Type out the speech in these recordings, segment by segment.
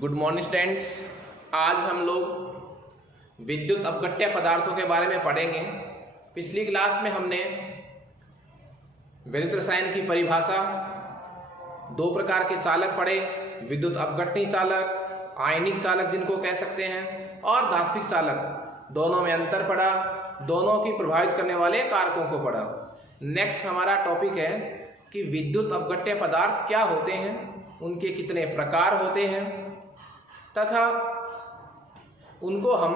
Good morning students. आज हम लोग विद्युत अपघट्य पदार्थों के बारे में पढ़ेंगे। पिछली क्लास में हमने विद्युत रसायन की परिभाषा, दो प्रकार के चालक पढ़े, विद्युत अपघटनी चालक, आयनिक चालक जिनको कह सकते हैं, और धात्विक चालक। दोनों में अंतर पढ़ा, दोनों की प्रभावित करने वाले कारकों को पढ़ा। नेक्स्ट हमारा टॉपिक है कि विद्युत अपघट्य पदार्थ क्या होते हैं, उनके कितने प्रकार होते हैं तथा उनको हम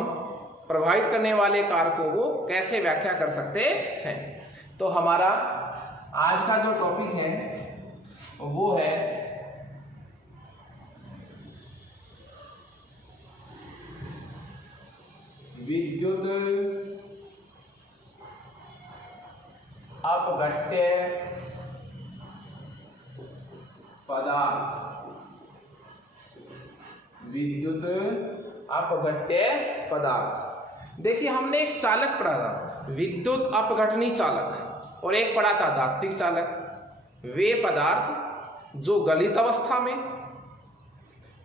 प्रभावित करने वाले कारकों को कैसे व्याख्या कर सकते हैं। तो हमारा आज का जो टॉपिक है वो है विद्युत अपघट्य पदार्थ। विद्युत अपघट्य पदार्थ। देखिए, हमने एक चालक पढ़ा था, विद्युत अपघटनी चालक, और एक पढ़ा था धात्विक चालक। वे पदार्थ जो गलित अवस्था में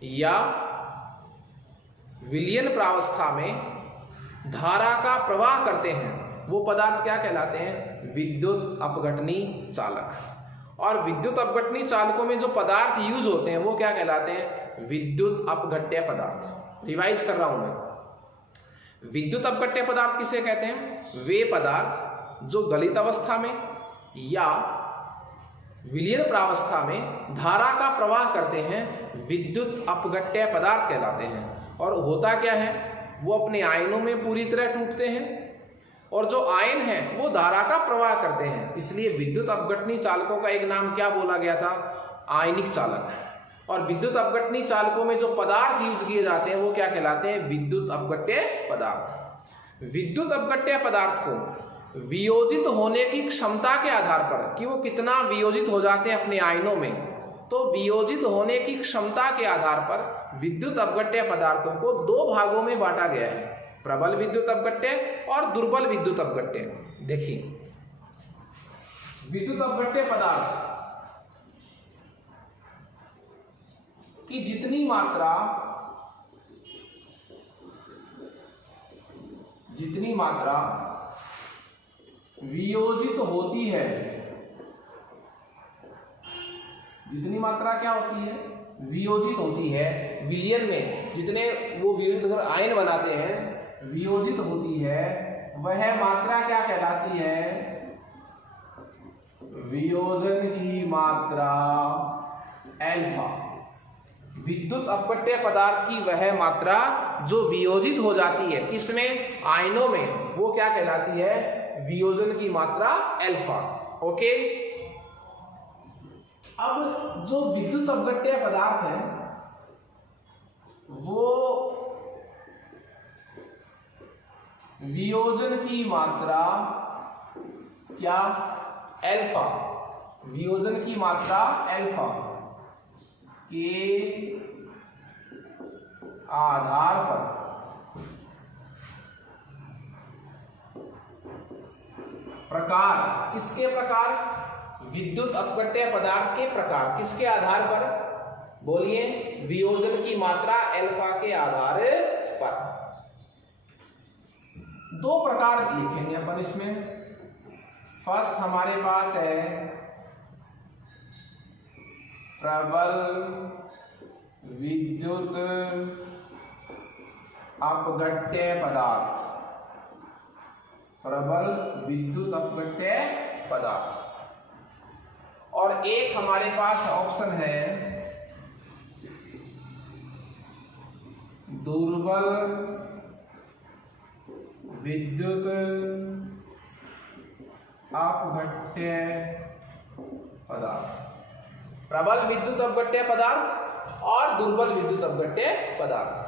या विलयन प्रावस्था में धारा का प्रवाह करते हैं, वो पदार्थ क्या कहलाते हैं? विद्युत अपघटनी चालक। और विद्युत अपघटनी चालकों में जो पदार्थ यूज होते हैं वो क्या कहलाते हैं? विद्युत अपघट्य पदार्थ। रिवाइज कर रहा हूं मैं। विद्युत अपघट्य पदार्थ किसे कहते हैं? वे पदार्थ जो गलित अवस्था में या विलयन प्रावस्था में धारा का प्रवाह करते हैं, विद्युत अपघट्य पदार्थ कहलाते हैं। और होता क्या है, वो अपने आयनों में पूरी तरह टूटते हैं, और जो आयन है वो धारा का प्रवाह करते हैं। इसलिए विद्युत अपघटनी चालकों का एक नाम क्या बोला गया था? आयनिक चालक। और विद्युत अपघटनी चालकों में जो पदार्थ यूज किए जाते हैं वो क्या कहलाते हैं? विद्युत अपघट्य पदार्थ। विद्युत अपघट्य पदार्थ को वियोजित होने की क्षमता के आधार पर, कि वो कितना वियोजित हो जाते हैं अपने आयनों में, तो वियोजित होने की क्षमता के आधार पर विद्युत अपघट्य पदार्थों को दो भागों में बांटा गया है, प्रबल विद्युत अपघट्य और दुर्बल विद्युत अपघट्य। देखिए, विद्युत अपघट्य पदार्थ की जितनी मात्रा वियोजित होती है, जितनी मात्रा क्या होती है? वियोजित होती है। विलयन में जितने वो वियोजित अगर आयन बनाते हैं, वियोजित होती है, वह मात्रा क्या कहलाती है? वियोजन की मात्रा अल्फा। विद्युत अपघट्य पदार्थ की वह मात्रा जो वियोजित हो जाती है, किसमें? आयनों में, वो क्या कहलाती है? वियोजन की मात्रा अल्फा। ओके। अब जो विद्युत अपघट्य पदार्थ है वो वियोजन की मात्रा क्या? अल्फा। वियोजन की मात्रा अल्फा के आधार पर प्रकार, किसके प्रकार? विद्युत अपघट्य पदार्थ के प्रकार। किसके आधार पर? बोलिए। वियोजन की मात्रा अल्फा के आधार पर। दो प्रकार लिखेंगे अपन इसमें। फर्स्ट हमारे पास है प्रबल विद्युत अपघट्य पदार्थ। प्रबल विद्युत अपघट्य पदार्थ। और एक हमारे पास ऑप्शन है दुर्बल विद्युत अपघट्य पदार्थ। प्रबल विद्युत अपघट्य पदार्थ और दुर्बल विद्युत अपघट्य पदार्थ।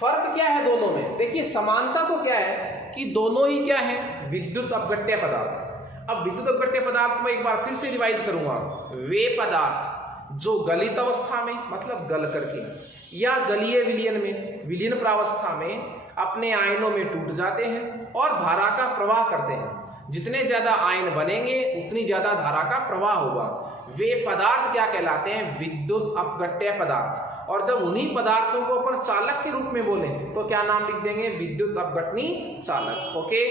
फर्क क्या है दोनों में? देखिए, समानता तो क्या है कि दोनों ही क्या है? विद्युत अपघट्य पदार्थ। अब विद्युत अपघट्य पदार्थ में एक बार फिर से रिवाइज करूंगा। वे पदार्थ जो गलित अवस्था में, मतलब गल करके, या जलीय विलयन में, विलयन प्रावस्था में अपने आयनों में टूट जाते हैं और धारा का प्रवाह करते हैं। जितने ज्यादा आयन बनेंगे उतनी ज्यादा धारा का प्रवाह होगा। वे पदार्थ क्या कहलाते हैं? विद्युत अपघट्य पदार्थ। और जब उन्हीं पदार्थों को अपन चालक के रूप में बोले तो क्या नाम लिख देंगे? विद्युत अपघटनी चालक। ओके,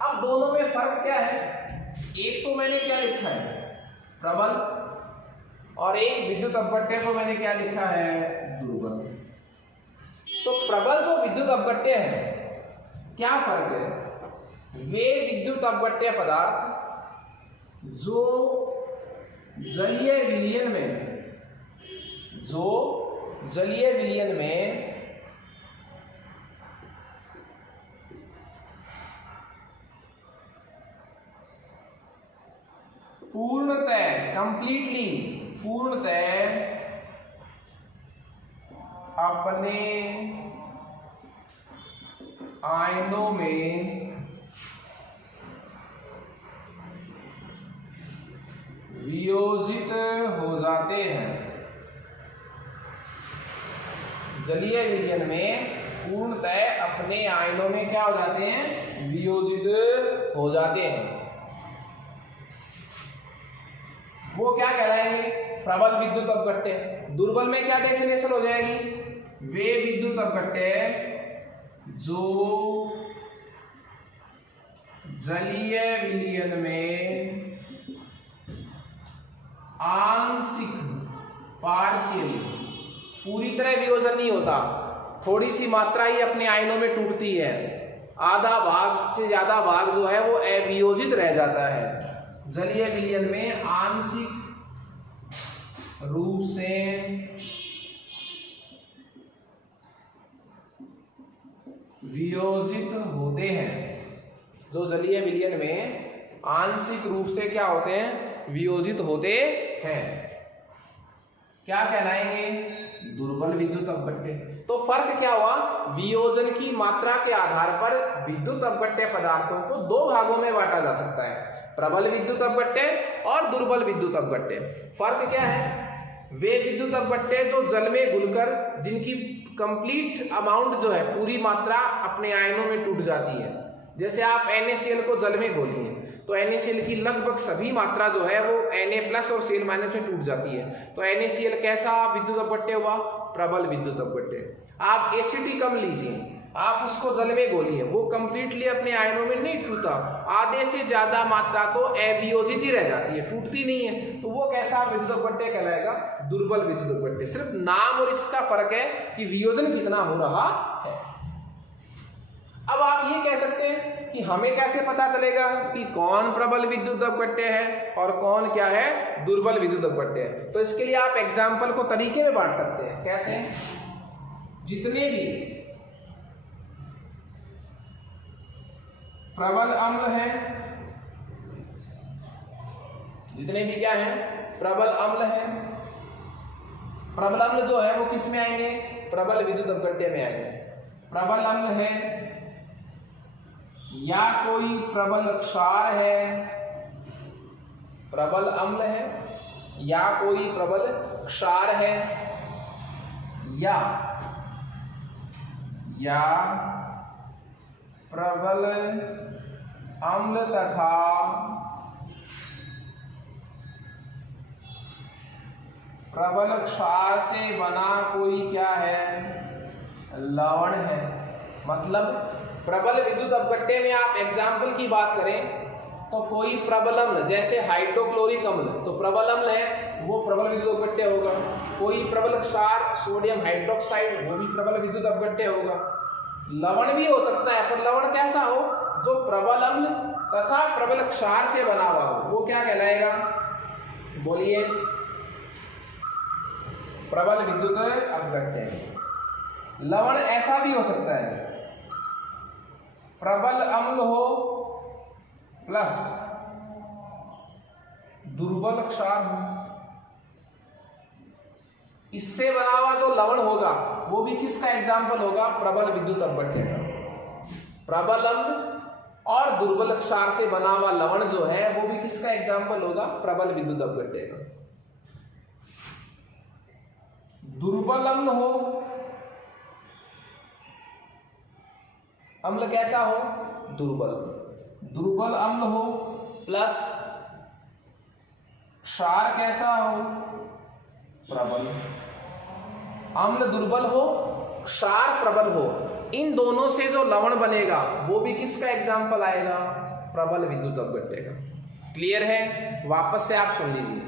अब दोनों में फर्क क्या है? एक तो मैंने क्या लिखा है? प्रबल, और एक विद्युत अपघट्य को मैंने क्या लिखा है? दुर्बल। तो प्रबल जो विद्युत अपघट्य है, क्या फर्क है? वे विद्युत अपघट्य पदार्थ जो जलीय विलयन में पूर्णतः अपने आयनों में वियोजित हो जाते हैं। जलीय विलयन में पूर्णतः अपने आयनों में क्या हो जाते हैं? वियोजित हो जाते हैं। वो क्या कहलाएंगे? प्रबल विद्युत अपघट्य। दुर्बल में क्या डेफिनेशन हो जाएगी? वे विद्युत अपघट्य जो जलीय विलयन में आंशिक पार्शियली, पूरी तरह वियोजन नहीं होता, थोड़ी सी मात्रा ही अपने आयनों में टूटती है, आधा भाग से ज्यादा भाग जो है वो अवियोजित रह जाता है। जलीय विलयन में आंशिक रूप से वियोजित होते हैं। जो जलीय विलयन में आंशिक रूप से क्या होते हैं? वियोजित होते हैं, क्या कहलाएंगे? दुर्बल विद्युत अपघट्य। तो फर्क क्या हुआ? वियोजन की मात्रा के आधार पर विद्युत अपघट्य पदार्थों को दो भागों में बांटा जा सकता है, प्रबल विद्युत अपघट्य और दुर्बल विद्युत अपघट्य। फर्क क्या है? वे विद्युत अपघट्य जो जल में घुलकर जिनकी कंप्लीट अमाउंट जो है, पूरी मात्रा अपने आयनों में टूट जाती है। जैसे आप NaCl को जल में घोलिए तो NaCl की लगभग सभी मात्रा जो है वो Na+ और Cl- में टूट जाती है। तो NaCl कैसा विद्युत अपघट्य हुआ? प्रबल विद्युत अपघट्य। आप एसिटिकम लीजिए, आप उसको जल में घोलिए, वो कंप्लीटली अपने आयनों में नहीं टूटता, आधे से ज्यादा मात्रा तो अवियोजित ही रह जाती है, टूटती नहीं है। तो वो कैसा विद्युत अपघट्य कहलाएगा? दुर्बल विद्युत अपघट्य। सिर्फ नाम और इसका फर्क है कि वियोजन कितना हो रहा है। अब आप ये कह सकते हैं कि हमें कैसे पता चलेगा कि कौन प्रबल विद्युत अपघट्य है और कौन क्या है? दुर्बल विद्युत अपघट्य है। तो इसके लिए आप एग्जाम्पल को तरीके में बांट सकते हैं। कैसे? जितने भी प्रबल अम्ल है, जितने भी क्या है? प्रबल अम्ल है। प्रबल अम्ल जो है वो किस में आएंगे? प्रबल विद्युत अपघट्य में आएंगे। प्रबल अम्ल है या कोई प्रबल क्षार है, प्रबल अम्ल है या कोई प्रबल क्षार है, या प्रबल अम्ल तथा प्रबल क्षार से बना कोई क्या है? लवण है। मतलब प्रबल विद्युत अपघट्य में आप एग्जाम्पल की बात करें तो कोई प्रबल अम्ल जैसे हाइड्रोक्लोरिक अम्ल तो प्रबल अम्ल है, वो प्रबल विद्युत अपघट्य होगा। कोई प्रबल क्षार सोडियम हाइड्रोक्साइड, वो भी प्रबल विद्युत अपघट्य होगा। लवण भी हो सकता है, पर लवण कैसा हो? जो प्रबल अम्ल तथा प्रबल क्षार से बना हुआ हो, वो क्या कहलाएगा? बोलिए। प्रबल विद्युत अपघट्य। लवण ऐसा भी हो सकता है, प्रबल अम्ल हो प्लस दुर्बल क्षार हो, इससे बना हुआ जो लवण होगा वो भी किसका एग्जाम्पल होगा? प्रबल विद्युत अपघट्य का। प्रबल अम्ल और दुर्बल क्षार से बना हुआ लवण जो है वो भी किसका एग्जाम्पल होगा? प्रबल विद्युत अपघट्य का। दुर्बल अम्ल हो, अम्ल कैसा हो? दुर्बल। दुर्बल अम्ल हो प्लस क्षार कैसा हो, प्रबल। अम्ल दुर्बल हो, क्षार प्रबल हो, इन दोनों से जो लवण बनेगा वो भी किसका एग्जाम्पल आएगा, प्रबल विद्युत अपघट्य का। क्लियर है? वापस से आप सुन लीजिए।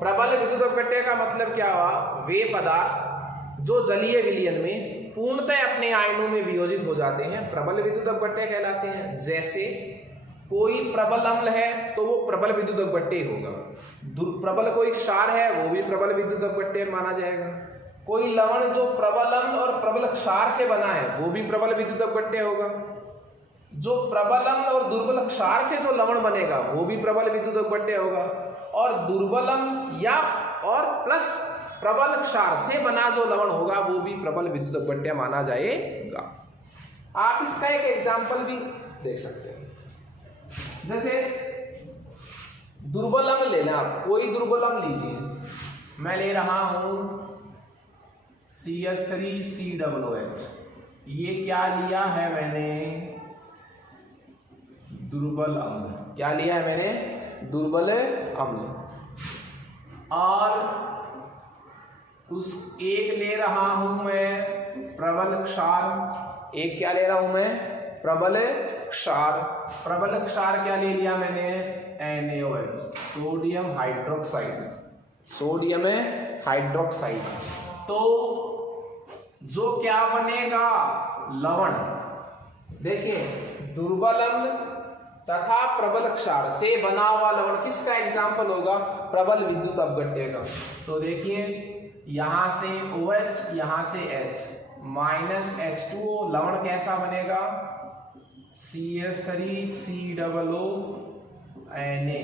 प्रबल विद्युत अपघट्य का मतलब क्या हुआ, वे पदार्थ जो जलीय विलयन में पूर्णतः अपने आयनों में वियोजित हो जाते हैं, प्रबल विद्युत अपघट्य कहलाते हैं। जैसे कोई प्रबल अम्ल है तो वो प्रबल विद्युत अपघट्य होगा, प्रबल कोई क्षार है वो भी प्रबल विद्युत अपघट्य माना जाएगा। कोई लवण जो प्रबल अम्ल और प्रबल क्षार से बना है वो भी प्रबल विद्युत अपघट्य होगा। जो प्रबल अम्ल और दुर्बल क्षार से जो लवण बनेगा वो भी प्रबल विद्युत अपघट्य होगा। और दुर्बल अम्ल या और प्लस प्रबल क्षार से बना जो लवण होगा वो भी प्रबल विद्युत अपघट्य माना जाएगा। आप इसका एक एग्जाम्पल भी देख सकते हैं। जैसे दुर्बल अम्ल लेना, आप कोई दुर्बल अम्ल लीजिए, मैं ले रहा हूं CH3COOH। ये क्या लिया है मैंने, दुर्बल अम्ल। क्या लिया है मैंने, दुर्बल अम्ल। और उस एक ले रहा हूं मैं प्रबल क्षार। एक क्या ले रहा हूं मैं, प्रबल क्षार। प्रबल क्षार क्या ले लिया मैंने, NaOH, sodium hydroxide. Sodium hydroxide. तो जो क्या बनेगा, लवण। देखिए, दुर्बल अम्ल तथा प्रबल क्षार से बना हुआ लवण किसका एग्जाम्पल होगा, प्रबल विद्युत अपघट्य का। तो देखिए, यहां से OH, यहां से H, माइनस H2O, लवण कैसा बनेगा, CH3COO Na।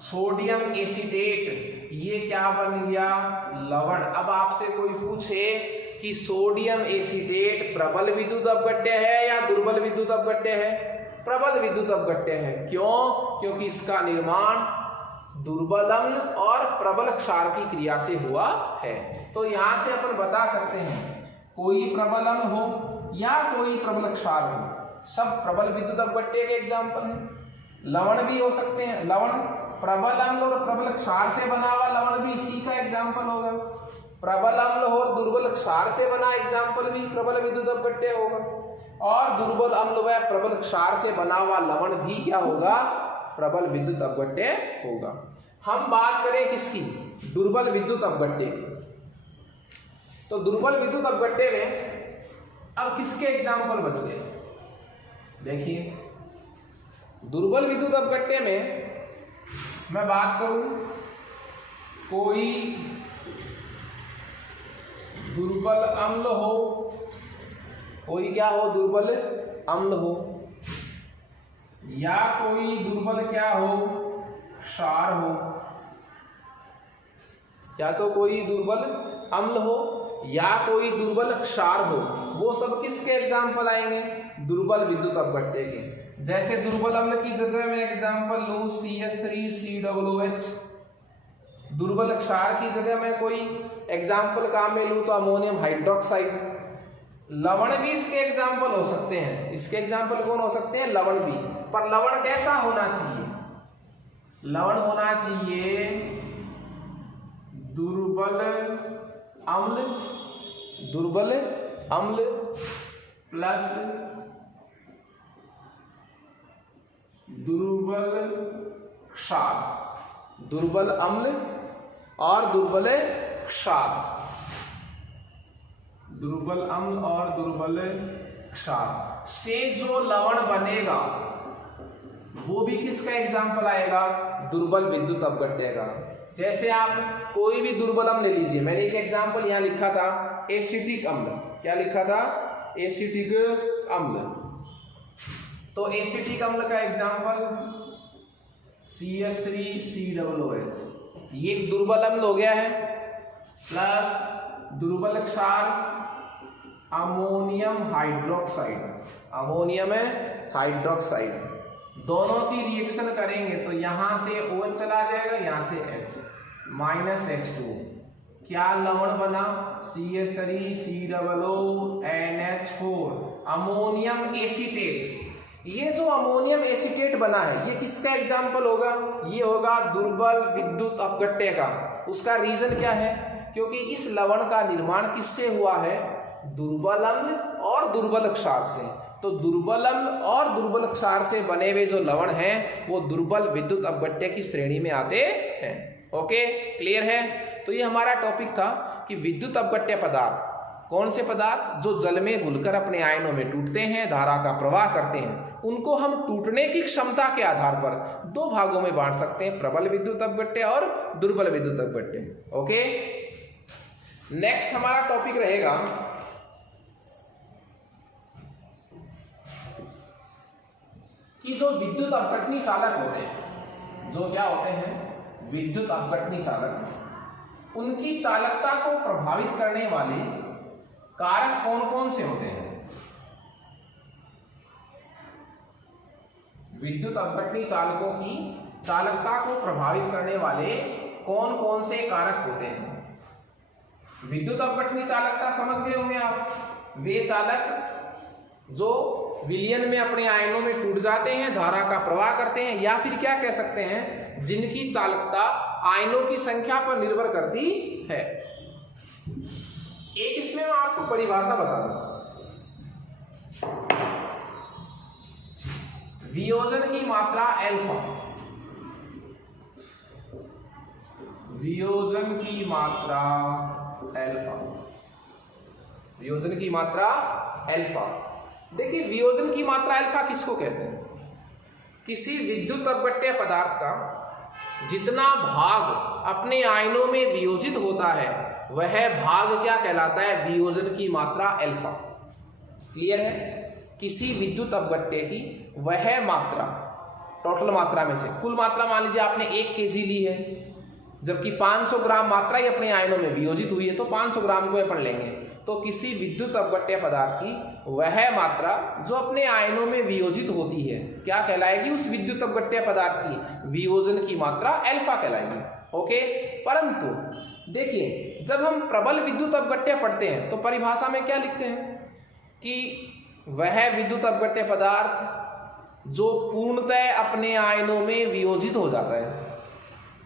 सोडियम एसीटेट, ये क्या बन गया, लवण। अब आपसे कोई पूछे कि सोडियम एसीटेट प्रबल विद्युत अपघट्य है या दुर्बल विद्युत अपघट्य है, प्रबल विद्युत अपघट्य है। क्यों? क्योंकि इसका निर्माण दुर्बल अम्ल और प्रबल क्षार की क्रिया से हुआ है। तो यहां से अपन बता सकते हैं कोई प्रबल अम्ल हो या कोई प्रबल क्षार हो, सब प्रबल विद्युत अपघट्य के एग्जाम्पल हैं। लवण भी हो सकते हैं, लवण प्रबल अम्ल और प्रबल क्षार से बना हुआ लवण भी इसी का एग्जाम्पल होगा। प्रबल अम्ल और दुर्बल क्षार से बना एग्जाम्पल भी प्रबल विद्युत अपघट्य होगा। और दुर्बल अम्ल व प्रबल क्षार से बना हुआ लवण भी क्या होगा, प्रबल विद्युत अपघट्य होगा। हम बात करें किसकी, दुर्बल विद्युत अपघट्य। तो दुर्बल विद्युत अपघट्य में अब किसके एग्जाम्पल बच गए, देखिए। दुर्बल विद्युत अपघट्य में मैं बात करूं, कोई दुर्बल अम्ल हो, कोई क्या हो, दुर्बल अम्ल हो, या कोई दुर्बल क्या हो, क्षार हो। या तो कोई दुर्बल अम्ल हो या कोई दुर्बल क्षार हो, वो सब किसके एग्जाम्पल आएंगे, दुर्बल विद्युत अपघट्य के। जैसे दुर्बल अम्ल की जगह मैं एग्जाम्पल लूं CH3COOH। दुर्बल क्षार की जगह मैं कोई एग्जाम्पल काम में लूं तो अमोनियम हाइड्रोक्साइड। लवण भी इसके एग्जाम्पल हो सकते हैं। इसके एग्जाम्पल कौन हो सकते हैं, लवण भी। पर लवण कैसा होना चाहिए, लवण होना चाहिए दुर्बल अम्ल, दुर्बल अम्ल प्लस दुर्बल क्षार। दुर्बल अम्ल और दुर्बल क्षार, दुर्बल अम्ल और दुर्बल क्षार से जो लवण बनेगा वो भी किसका एग्जाम्पल आएगा, दुर्बल विद्युत अपघट्य का। जैसे आप कोई भी दुर्बल अम्ल ले लीजिए, मैंने एक एग्जाम्पल यहां लिखा था एसिटिक अम्ल। क्या लिखा था, एसिटिक अम्ल। तो एसिटिक अम्ल का एग्जाम्पल CH3COOH, ये एक दुर्बल अम्ल हो गया है, प्लस दुर्बल क्षार अमोनियम हाइड्रोक्साइड। अमोनियम हाइड्रोक्साइड, दोनों की रिएक्शन करेंगे तो यहां से OH चला जाएगा, यहां से H, माइनस H2। क्या लवण बना, CH3COO NH4, अमोनियम एसीटेट। ये जो अमोनियम एसीटेट बना है ये किसका एग्जाम्पल होगा? ये होगा दुर्बल विद्युत अपघट्य का। उसका रीजन क्या है? क्योंकि इस लवण का निर्माण किससे हुआ है? दुर्बल अम्ल और दुर्बल क्षार से। तो दुर्बल अम्ल और दुर्बल क्षार से बने हुए जो लवण हैं वो दुर्बल विद्युत अपघट्य की श्रेणी में आते हैं। ओके, क्लियर है? तो ये हमारा टॉपिक था कि विद्युत अपघट्य पदार्थ कौन से पदार्थ जो जल में घुलकर अपने आयनों में टूटते हैं, धारा का प्रवाह करते हैं, उनको हम टूटने की क्षमता के आधार पर दो भागों में बांट सकते हैं, प्रबल विद्युत अपघट्य और दुर्बल विद्युत अपघट्य। ओके, नेक्स्ट हमारा टॉपिक रहेगा कि जो विद्युत अपघटनी चालक होते हैं, जो क्या होते हैं? विद्युत अपघटनी चालक, उनकी चालकता को प्रभावित करने वाले कारक कौन कौन से होते हैं? विद्युत अपघटनी चालकों की चालकता को प्रभावित करने वाले कौन कौन से कारक होते हैं? विद्युत अपघटनी चालकता समझ गए होंगे आप। वे चालक जो विलयन में अपने आयनों में टूट जाते हैं, धारा का प्रवाह करते हैं, या फिर क्या कह सकते हैं, जिनकी चालकता आयनों की संख्या पर निर्भर करती है। एक इसमें मैं आपको परिभाषा बता दूं, वियोजन की मात्रा अल्फा, वियोजन की मात्रा अल्फा, वियोजन की मात्रा अल्फा। देखिए, वियोजन की मात्रा अल्फा किसको कहते हैं? किसी विद्युत अपघट्य पदार्थ का जितना भाग अपने आयनों में वियोजित होता है वह भाग क्या कहलाता है? वियोजन की मात्रा अल्फा। क्लियर है? किसी विद्युत अपघट्य की वह मात्रा, टोटल मात्रा में से कुल मात्रा मान लीजिए आपने 1 kg ली है, जबकि 500 ग्राम मात्रा ही अपने आयनों में वियोजित हुई है, तो 500 ग्राम को अपन लेंगे। तो किसी विद्युत अपघट्य पदार्थ की वह मात्रा जो अपने आयनों में वियोजित होती है क्या कहलाएगी? उस विद्युत अपघट्य पदार्थ की वियोजन की मात्रा अल्फा कहलाएगी। ओके, परंतु देखिए, जब हम प्रबल विद्युत अपघट्य पढ़ते हैं तो परिभाषा में क्या लिखते हैं कि वह विद्युत अपघट्य पदार्थ जो पूर्णतः अपने आयनों में वियोजित हो जाता है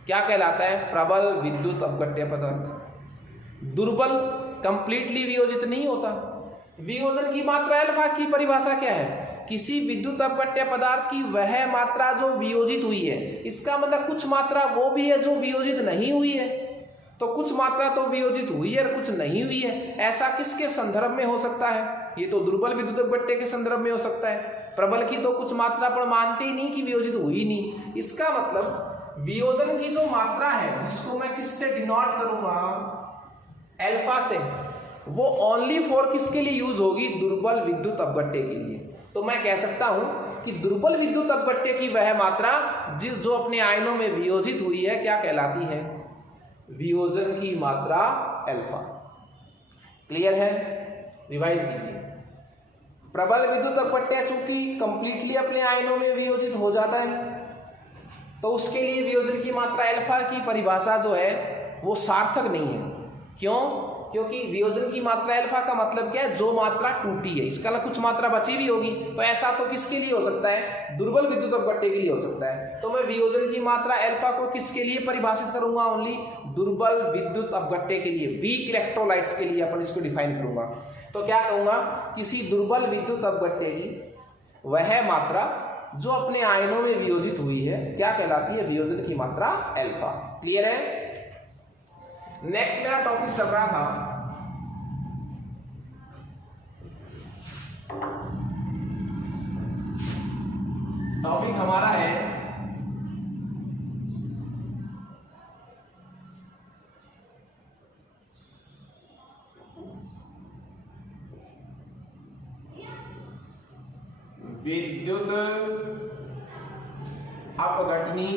क्या कहलाता है? प्रबल विद्युत अपघट्य पदार्थ। दुर्बल कंप्लीटली वियोजित नहीं होता। वियोजन की मात्रा अल्फा की परिभाषा क्या है? किसी विद्युत अपघट्य पदार्थ की वह मात्रा जो वियोजित हुई है। इसका मतलब कुछ मात्रा वो भी है जो वियोजित नहीं हुई है, तो कुछ मात्रा तो वियोजित हुई है और कुछ नहीं हुई है। ऐसा किसके संदर्भ में हो सकता है? ये तो दुर्बल विद्युत अपघट्य के संदर्भ में हो सकता है। प्रबल की तो कुछ मात्रा पर मानते ही नहीं कि वियोजित हुई नहीं। इसका मतलब वियोजन की जो मात्रा है, जिसको मैं किससे डिनोट करूंगा? अल्फा से, वो ओनली फॉर किसके लिए यूज होगी? दुर्बल विद्युत अपघट्य के लिए। तो मैं कह सकता हूं कि दुर्बल विद्युत अपघट्य की वह मात्रा जो अपने आयनों में वियोजित हुई है क्या कहलाती है? वियोजन की मात्रा अल्फा। क्लियर है? रिवाइज कीजिए। प्रबल विद्युत अपघट्य चूंकि कंप्लीटली अपने आयनों में वियोजित हो जाता है, तो उसके लिए वियोजन की मात्रा अल्फा की परिभाषा जो है वो सार्थक नहीं है। क्यों? क्योंकि वियोजन की मात्रा अल्फा का मतलब क्या है? जो मात्रा टूटी है, इसका ना कुछ मात्रा बची भी होगी। तो ऐसा तो किसके लिए हो सकता है? दुर्बल विद्युत अपघट्य के लिए हो सकता है। तो मैं वियोजन की मात्रा अल्फा को किसके लिए परिभाषित करूंगा? ओनली दुर्बल विद्युत अपघट्य के लिए, वीक इलेक्ट्रोलाइट्स के लिए अपन इसको डिफाइन करूंगा। तो क्या कहूंगा? किसी दुर्बल विद्युत अपघट्य की वह मात्रा जो अपने आयनों में वियोजित हुई है क्या कहलाती है? वियोजन की मात्रा अल्फा। क्लियर है? नेक्स्ट मेरा टॉपिक चल रहा था टॉपिक हमारा है विद्युत अपघटनी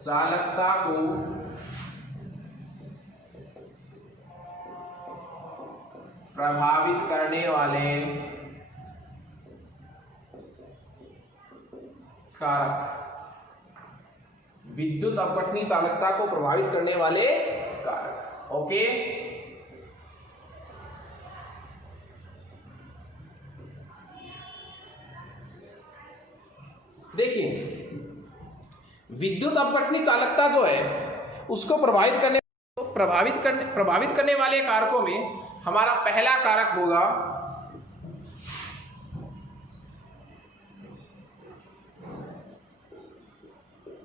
चालकता को प्रभावित करने वाले कारक, विद्युत अपघटनी चालकता को प्रभावित करने वाले कारक। ओके, देखिए, विद्युत अपघटनी चालकता जो है उसको प्रभावित करने वाले कारकों में हमारा पहला कारक होगा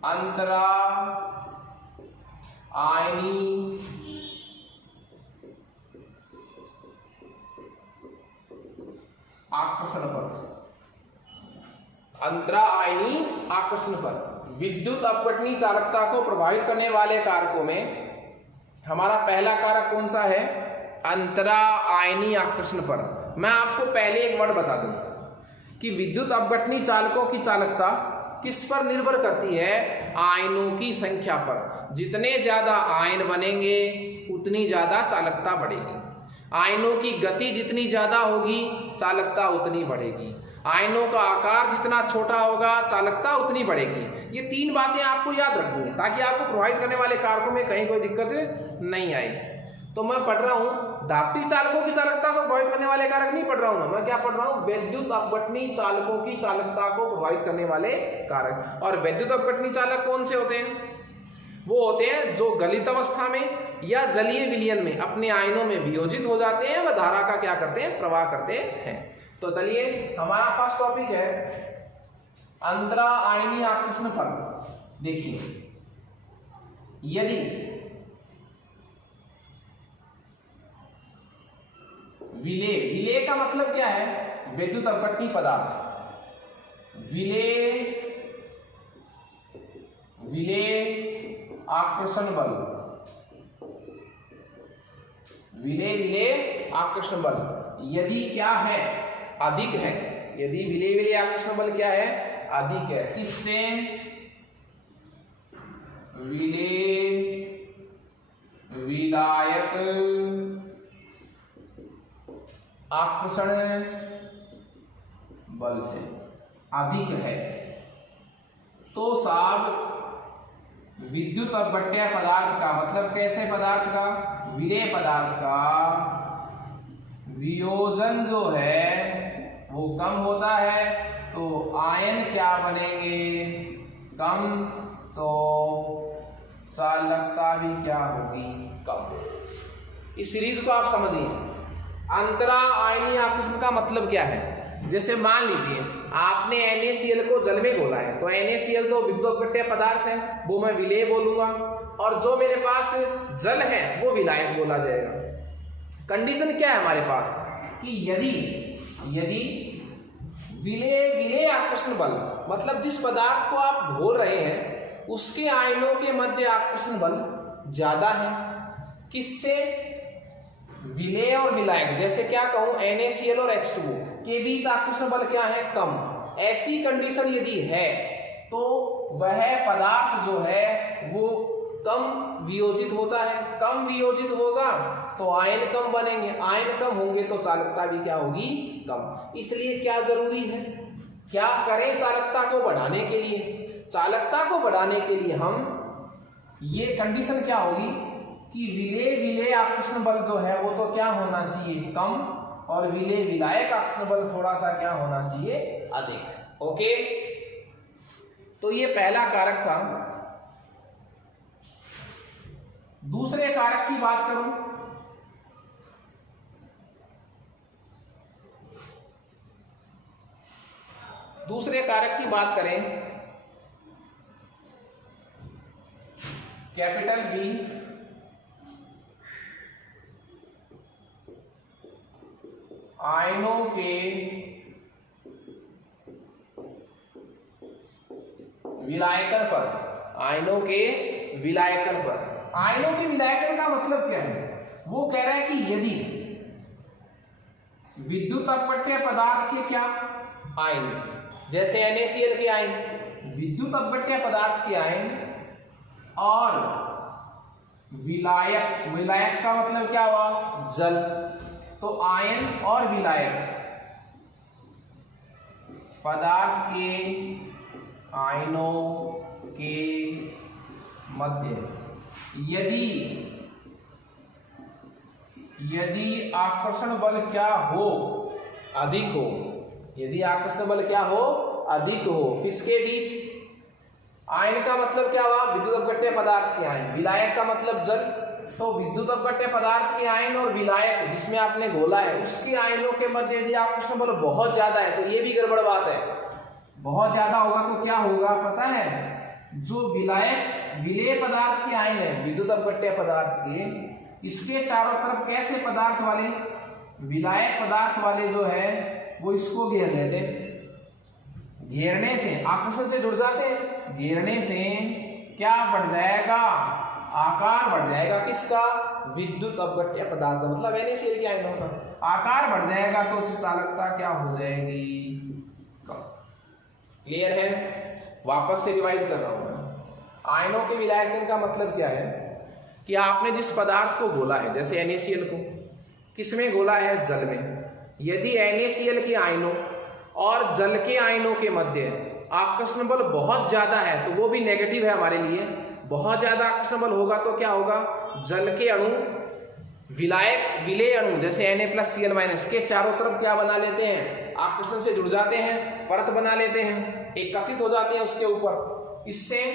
अंतरा आयनी आकर्षण बल। अंतरा आयनी आकर्षण बल विद्युत अपघटनी चालकता को प्रभावित करने वाले कारकों में हमारा पहला कारक कौन सा है? अंतरा आयनी आकर्षण बल। मैं आपको पहले एक वर्ड बता दूं कि विद्युत अपघटनी चालकों की चालकता किस पर निर्भर करती है? आयनों की संख्या पर। जितने ज्यादा आयन बनेंगे उतनी ज्यादा चालकता बढ़ेगी। आयनों की गति जितनी ज्यादा होगी चालकता उतनी बढ़ेगी। आयनों का आकार जितना छोटा होगा चालकता उतनी बढ़ेगी। ये तीन बातें आपको याद रखनी है ताकि आपको प्रभावित करने वाले कारकों में कहीं कोई दिक्कत नहीं आए। तो मैं पढ़ रहा हूं धात्विक चालकों की चालकता को प्रभावित करने वाले कारक नहीं पढ़ रहा हूं मैं क्या पढ़ रहा हूं? विद्युत अपघटनी चालकों की चालकता को प्रभावित करने वाले कारक। और विद्युत अपघटनी चालक कौन से होते हैं? वो होते हैं जो गलित अवस्था में या जलीय विलयन में अपने आयनों में वियोजित हो जाते हैं, वह धारा का क्या करते हैं? प्रवाह करते हैं। तो चलिए, हमारा फर्स्ट टॉपिक है अंतरा आयनी आकर्षण बल। देखिए, यदि विलेय का मतलब क्या है? विद्युत अपघटनी पदार्थ। विलेय आकर्षण बल। विलेय आकर्षण बल यदि क्या है? अधिक है। यदि विलेय आकर्षण बल क्या है? अधिक है। किससे? विलायक आकर्षण बल से अधिक है तो साहब विद्युत अपघट्य पदार्थ का मतलब कैसे पदार्थ का? विलेय पदार्थ का वियोजन जो है वो कम होता है तो आयन क्या बनेंगे? कम। तो चालकता भी क्या होगी? कम। इस सीरीज को आप समझिए। अंतरा आयनी आकर्षण का मतलब क्या है? जैसे मान लीजिए आपने NaCl को जल में घोला है तो NaCl तो विद्युत अपघट्य पदार्थ है, वो मैं विलेय बोलूंगा, और जो मेरे पास जल है वो विलायक बोला जाएगा। कंडीशन क्या है हमारे पास कि यदि विलेय आकर्षण बल मतलब जिस पदार्थ को आप घोल रहे हैं उसके आयनों के मध्य आकर्षण बल ज्यादा है। किससे? विलेय और विलायक। जैसे क्या कहूं? NaCl और H2O के बीच आकर्षण बल क्या है? कम। ऐसी कंडीशन यदि है तो वह पदार्थ जो है वो कम वियोजित होता है। कम वियोजित होगा तो आयन कम बनेंगे। आयन कम होंगे तो चालकता भी क्या होगी? कम। इसलिए क्या जरूरी है? क्या करें चालकता को बढ़ाने के लिए? चालकता को बढ़ाने के लिए हम ये कंडीशन क्या होगी कि विलेय आकर्षण बल जो है वो तो क्या होना चाहिए? कम, और विलायक आकर्षण बल थोड़ा सा क्या होना चाहिए? अधिक। ओके, तो ये पहला कारक था। दूसरे कारक की बात करूं, दूसरे कारक की बात करें, कैपिटल बी आयनों के विलायकन पर। आयनों के विलायकन पर। आयनों के विलायकन का मतलब क्या है? वो कह रहा है कि यदि विद्युत अपघट्य पदार्थ के क्या आयन, जैसे NaCl के आयन, विद्युत अपघट्य पदार्थ के आयन और विलायक का मतलब क्या हुआ? जल। तो आयन और विलायक पदार्थ के आयनों के मध्य यदि आकर्षण बल क्या हो? अधिक हो। यदि आकर्षण बल क्या हो? अधिक हो। किसके बीच? आयन का मतलब क्या हुआ? विद्युत अपघट्य पदार्थ के आयन। विलायक का मतलब जल। तो विद्युत अपघट्य पदार्थ के आयन और विलायक जिसमें आपने घोला है उसके आयनों के मध्य यदि आकर्षण बल बहुत ज्यादा है तो ये भी गड़बड़ बात है। बहुत ज्यादा होगा तो क्या होगा पता है? जो विलायक विलेय पदार्थ के आयन है विद्युत अपघट्य पदार्थ के, इसके चारों तरफ कैसे पदार्थ वाले, विलायक पदार्थ वाले जो है वो इसको घेर लेते। घेरने से आकर्षण से जुड़ जाते हैं। घेरने से क्या बढ़ जाएगा? आकार बढ़ जाएगा। किसका? विद्युत अपघट्य पदार्थ का, मतलब NaCl के आयनों का आकार बढ़ जाएगा तो चालकता क्या हो जाएगी? कम। क्लियर है? वापस से रिवाइज कर रहा हूं मैं। आयनों के विलायकन का मतलब क्या है कि आपने जिस पदार्थ को घोला है, जैसे NaCl को किसमें घोला है? जल में। यदि NaCl के आयनों और जल के आयनों के मध्य आकर्षण बल बहुत ज्यादा है तो वो भी नेगेटिव है हमारे लिए। बहुत ज्यादा आकर्षण बल होगा तो क्या होगा? जल के अणु विलायक विलेय अणु जैसे Na+Cl- के चारों तरफ क्या बना लेते हैं? आकर्षण से जुड़ जाते हैं, परत बना लेते हैं, एकत्रित हो जाते हैं उसके ऊपर। इससे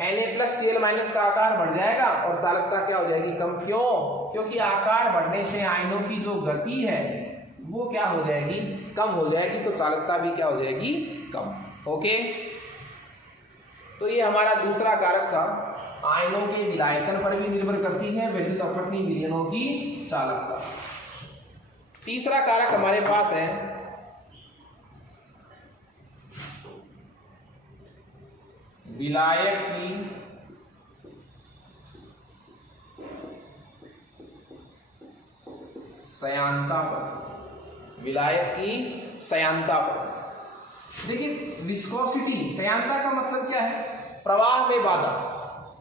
Na+Cl- का आकार बढ़ जाएगा और चालकता क्या हो जाएगी? कम। क्यों? क्योंकि आकार बढ़ने से आयनों की जो गति है वो क्या हो जाएगी? कम हो जाएगी। तो चालकता भी क्या हो जाएगी? कम। ओके, तो ये हमारा दूसरा कारक था। आयनों के विलायकन पर भी निर्भर करती है विद्युत अपघटनी विलयनों की चालकता। तीसरा कारक हमारे पास है विलायक की सयांता पर। विलायक की सयांता पर देखिए, विस्कोसिटी सयांता का मतलब क्या है? प्रवाह में बाधा।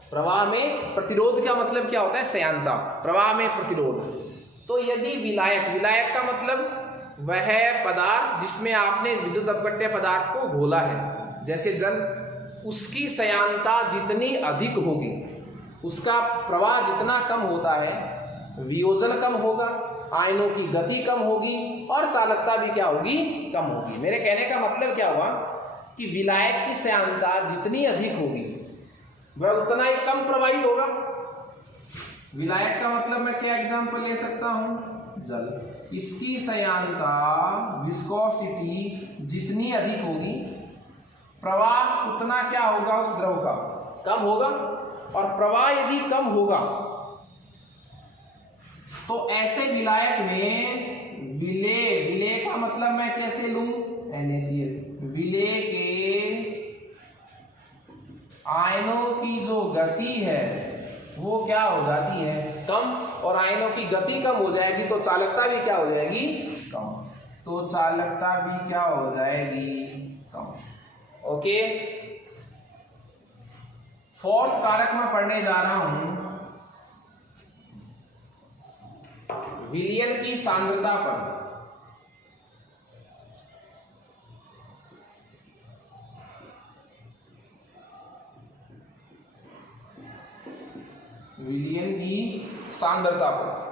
प्रवाह में प्रतिरोध का मतलब क्या होता है? सयांता। प्रवाह में प्रतिरोध। तो यदि विलायक, विलायक का मतलब वह पदार्थ जिसमें आपने विद्युत अपघट्य पदार्थ को घोला है जैसे जल, उसकी सयांता जितनी अधिक होगी, उसका प्रवाह जितना कम होता है, वियोजन कम होगा, आयनों की गति कम होगी और चालकता भी क्या होगी? कम होगी। मेरे कहने का मतलब क्या हुआ कि विलायक की सयांता जितनी अधिक होगी वह उतना ही कम प्रवाहित होगा। विलायक का मतलब मैं क्या एग्जांपल ले सकता हूं? जल। इसकी सयांता विस्कोसिटी जितनी अधिक होगी, प्रवाह उतना क्या होगा? उस द्रव का कम होगा। और प्रवाह यदि कम होगा तो ऐसे विलायक में विलेय, विलेय का मतलब मैं कैसे लूं? NaCl। विलेय के आयनों की जो गति है वो क्या हो जाती है? कम। और आयनों की गति कम हो जाएगी तो चालकता भी क्या हो जाएगी? कम। तो चालकता भी क्या हो जाएगी? कम। ओके, फोर्थ कारक मैं पढ़ने जा रहा हूं विलयन की सांद्रता पर। विलयन की सांद्रता पर।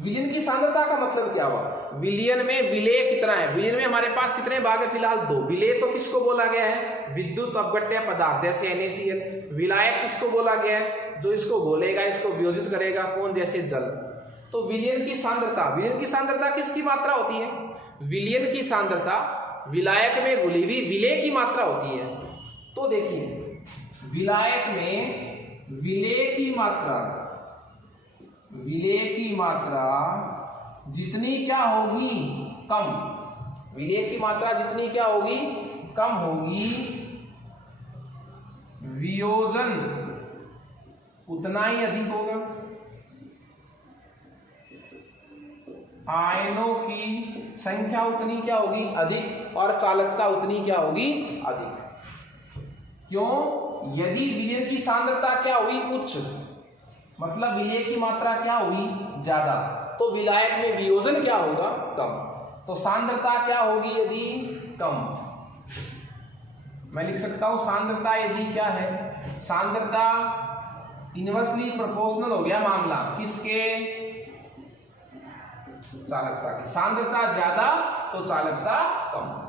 विलयन की सांद्रता का मतलब क्या हुआ? विलयन में विलेय कितना है? विलयन में हमारे पास कितने भाग है? फिलहाल 2। विलेय तो किसको बोला गया है? विद्युत अपघट्य पदार्थ जैसे NaCl। विलायक किसको बोला गया है? जो इसको घोलेगा, इसको वियोजित करेगा। कौन? जैसे जल। तो विलयन की सांद्रता, विलयन की सांद्रता किसकी मात्रा होती है? विलयन की सांद्रता विलायक में घुली हुई विलेय की मात्रा होती है। तो देखिए, विलायक में विलेय की मात्रा, विलेय की मात्रा जितनी क्या होगी? कम। विलेय की मात्रा जितनी क्या होगी? कम होगी। वियोजन उतना ही अधिक होगा। आयनों की संख्या उतनी क्या होगी? अधिक। और चालकता उतनी क्या होगी? अधिक। क्यों? यदि विलयन की सांद्रता क्या हुई? उच्च, मतलब विलेय की मात्रा क्या हुई? ज्यादा, तो विलायक में वियोजन क्या होगा? कम। तो सांद्रता क्या होगी यदि कम? मैं लिख सकता हूं सांद्रता यदि क्या है? सांद्रता इनवर्सली प्रोपोर्शनल हो गया मामला। किसके? चालकता की। सांद्रता ज्यादा तो चालकता कम।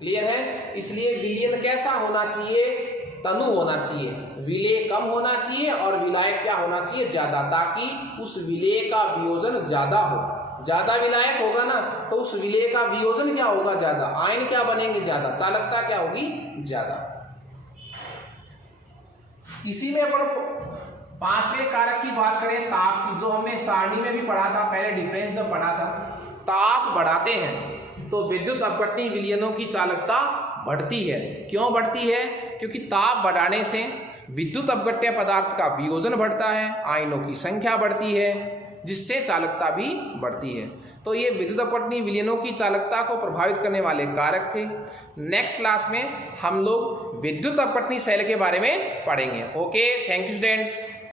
क्लियर है? इसलिए विलयन कैसा होना चाहिए? तनु होना चाहिए, विलेय कम होना चाहिए और विलायक क्या होना चाहिए? ज्यादा, ताकि उस विलेय का वियोजन ज्यादा हो। ज्यादा विलायक होगा ना तो उस विलेय का वियोजन क्या होगा? ज्यादा। आयन क्या बनेंगे? ज्यादा। चालकता क्या होगी? ज्यादा। इसी में अपन पांचवें कारक की बात करें, ताप की, जो हमने सारणी में भी पढ़ा था पहले, डिफरेंस जब पढ़ा था। ताप बढ़ाते हैं तो विद्युत अपघटनी विलयनों की चालकता बढ़ती है। क्यों बढ़ती है? क्योंकि ताप बढ़ाने से विद्युत अपघट्य पदार्थ का वियोजन बढ़ता है, आयनों की संख्या बढ़ती है, जिससे चालकता भी बढ़ती है। तो ये विद्युत अपघटनी विलयनों की चालकता को प्रभावित करने वाले कारक थे। नेक्स्ट क्लास में हम लोग विद्युत अपघटनी सेल के बारे में पढ़ेंगे। Okay, thank you students.